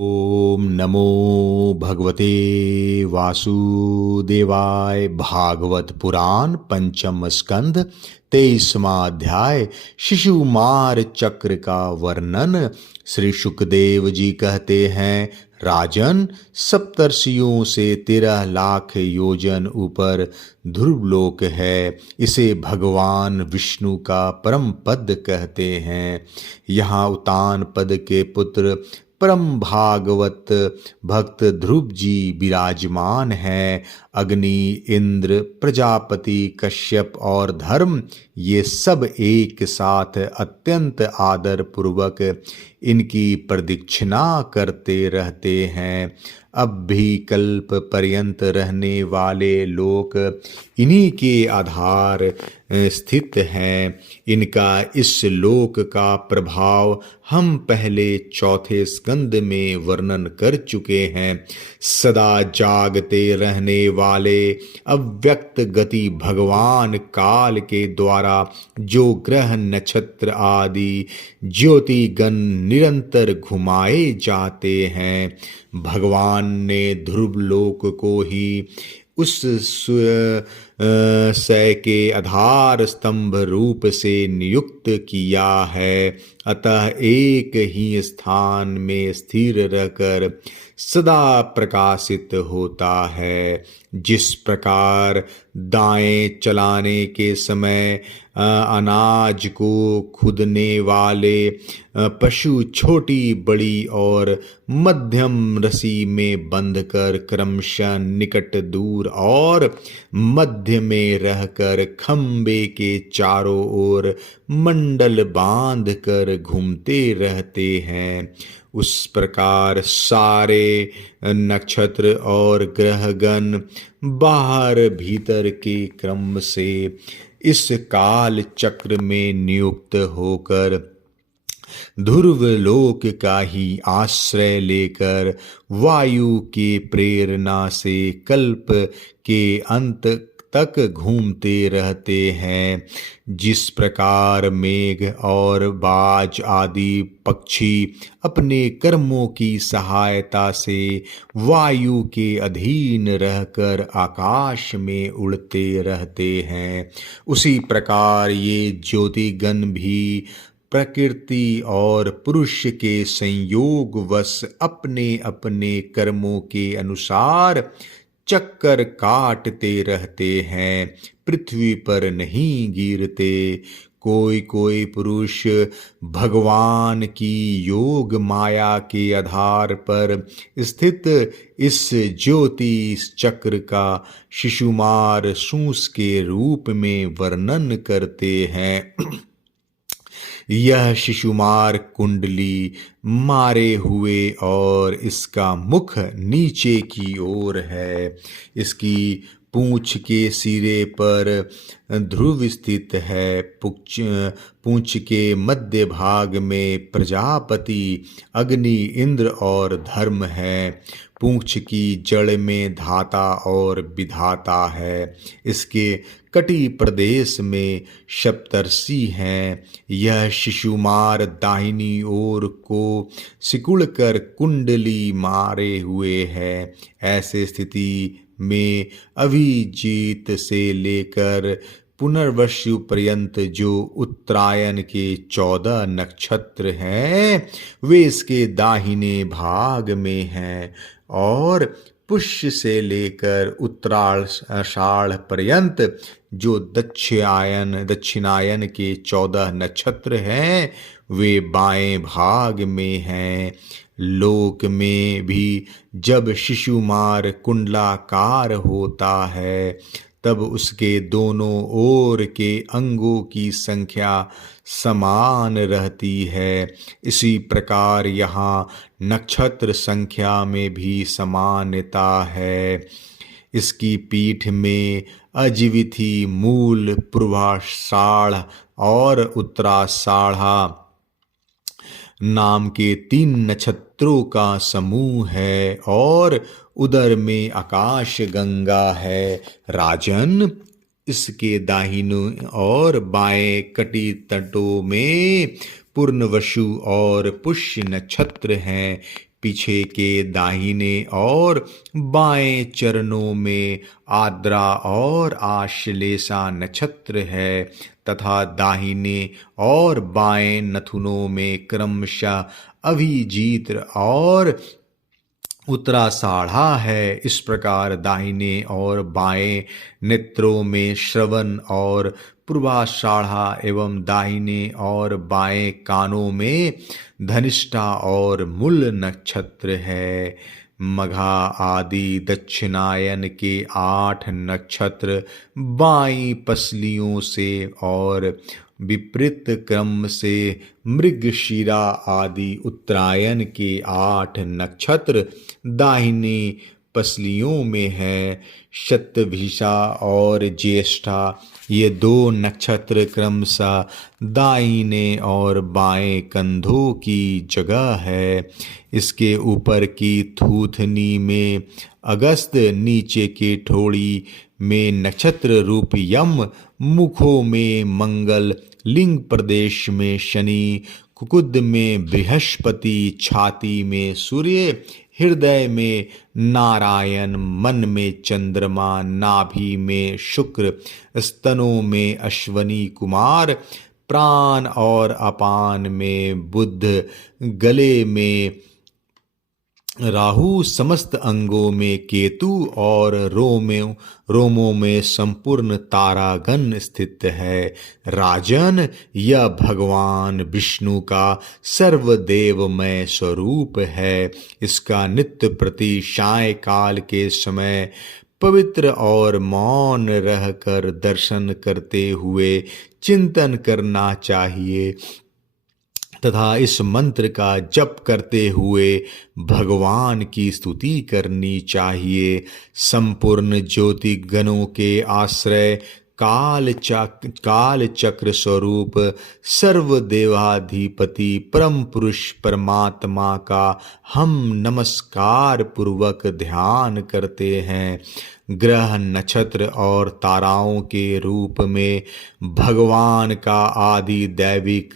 ओम नमो भगवते वासुदेवाय। भागवत पुराण पंचम स्कंद 23वां अध्याय शिशुमार चक्र का वर्णन। श्री शुकदेव जी कहते हैं, राजन, सप्तर्षियों से 13 लाख योजन ऊपर ध्रुवलोक है। इसे भगवान विष्णु का परम पद कहते हैं। यहाँ उतान पद के पुत्र परम भागवत भक्त ध्रुव जी विराजमान हैं। अग्नि, इंद्र, प्रजापति, कश्यप और धर्म ये सब एक साथ अत्यंत आदर पूर्वक इनकी प्रदक्षिणा करते रहते हैं। अब भी कल्प पर्यंत रहने वाले लोक इन्हीं के आधार स्थित हैं। इनका इस लोक का प्रभाव हम पहले चौथे स्कंद में वर्णन कर चुके हैं। सदा जागते रहने वाले अव्यक्त गति भगवान काल के द्वारा जो ग्रह नक्षत्र आदि ज्योतिगण निरंतर घुमाए जाते हैं, भगवान ने ध्रुवलोक को ही उस सय के आधार स्तंभ रूप से नियुक्त किया है। अतः एक ही स्थान में स्थिर रहकर सदा प्रकाशित होता है। जिस प्रकार दाएं चलाने के समय अनाज को खुदने वाले पशु छोटी बड़ी और मध्यम रस्सी में बंधकर क्रमशः निकट दूर और मध्य में रहकर खंबे के चारों ओर मंडल बांध कर घूमते रहते हैं, उस प्रकार सारे नक्षत्र और ग्रहगण बाहर भीतर के क्रम से इस काल चक्र में नियुक्त होकर ध्रुवलोक का ही आश्रय लेकर वायु के प्रेरणा से कल्प के अंत तक घूमते रहते हैं। जिस प्रकार मेघ और बाज आदि पक्षी अपने कर्मों की सहायता से वायु के अधीन रहकर आकाश में उड़ते रहते हैं, उसी प्रकार ये ज्योतिगण भी प्रकृति और पुरुष के संयोगवश अपने अपने कर्मों के अनुसार चक्कर काटते रहते हैं, पृथ्वी पर नहीं गिरते। कोई कोई पुरुष भगवान की योग माया के आधार पर स्थित इस ज्योति चक्र का शिशुमार सूस के रूप में वर्णन करते हैं। यह शिशुमार कुंडली मारे हुए और इसका मुख नीचे की ओर है। इसकी पूंछ के सिरे पर ध्रुव स्थित है। पूंछ के मध्य भाग में प्रजापति, अग्नि, इंद्र और धर्म है। पूंछ की जड़ में धाता और विधाता है। इसके कटी प्रदेश में सप्तर्षि हैं। यह शिशुमार दाहिनी ओर को सिकुड़ कर कुंडली मारे हुए है। ऐसे स्थिति में अभिजीत से लेकर पुनर्वसु पर्यंत जो उत्तरायण के 14 नक्षत्र हैं, वे इसके दाहिने भाग में हैं और पुष्य से लेकर उत्तराषाढ़ पर्यंत जो दक्षिणायन के 14 नक्षत्र हैं, वे बाएं भाग में हैं। लोक में भी जब शिशुमार कुंडलाकार होता है, तब उसके दोनों ओर के अंगों की संख्या समान रहती है। इसी प्रकार यहाँ नक्षत्र संख्या में भी समानता है। इसकी पीठ में अजिविथि, मूल, पूर्वाषाढ़ और उत्तराषाढ़ा नाम के 3 नक्षत्रों का समूह है और उदर में आकाश गंगा है। राजन, इसके दाहिने और बाएं कटी तटों में पूर्णवसु और पुष्य नक्षत्र हैं। पीछे के दाहिने और बाएं चरणों में आद्रा और आश्लेषा नक्षत्र है तथा दाहिने और बाएं नथुनों में क्रमशः अभिजीत और उत्तराषाढ़ा है। इस प्रकार दाहिने और बाएं नेत्रों में श्रवण और पूर्वाषाढ़ा एवं दाहिने और बाएं कानों में धनिष्ठा और मूल नक्षत्र है। मघा आदि दक्षिणायन के 8 नक्षत्र बाईं पसलियों से और विपरीत क्रम से मृगशिरा आदि उत्तरायण के 8 नक्षत्र दाहिनी पसलियों में है। शतभिषा और ज्येष्ठा ये 2 नक्षत्र क्रमशः दाहिने और बाएं कंधों की जगह है। इसके ऊपर की थूथनी में अगस्त, नीचे के ठोड़ी में नक्षत्र रूप यम, मुखों में मंगल, लिंग प्रदेश में शनि, कुकुद में बृहस्पति, छाती में सूर्य, हृदय में नारायण, मन में चंद्रमा, नाभि में शुक्र, स्तनों में अश्वनी कुमार, प्राण और अपान में बुध, गले में राहु, समस्त अंगों में केतु और रोमों में संपूर्ण तारागण स्थित है। राजन, यह भगवान विष्णु का सर्वदेवमय स्वरूप है। इसका नित्य प्रति साय काल के समय पवित्र और मौन रहकर दर्शन करते हुए चिंतन करना चाहिए तथा इस मंत्र का जप करते हुए भगवान की स्तुति करनी चाहिए। संपूर्ण ज्योति गणों के आश्रय काल चक्र स्वरूप सर्वदेवाधिपति परम पुरुष परमात्मा का हम नमस्कार पूर्वक ध्यान करते हैं। ग्रह, नक्षत्र और ताराओं के रूप में भगवान का आदि दैविक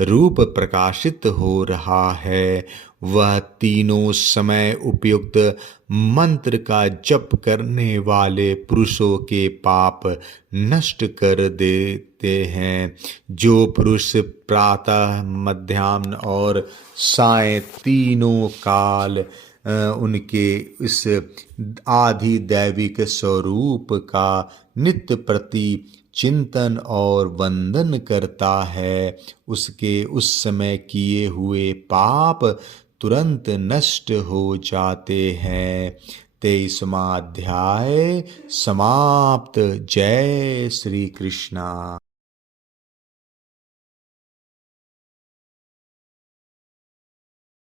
रूप प्रकाशित हो रहा है। वह तीनों समय उपयुक्त मंत्र का जप करने वाले पुरुषों के पाप नष्ट कर देते हैं। जो पुरुष प्रातः, मध्याह्न और सायं तीनों काल उनके इस आदि दैविक स्वरूप का नित्य प्रति चिंतन और वंदन करता है, उसके उस समय किए हुए पाप तुरंत नष्ट हो जाते हैं। 23वां अध्याय समाप्त। जय श्री कृष्णा।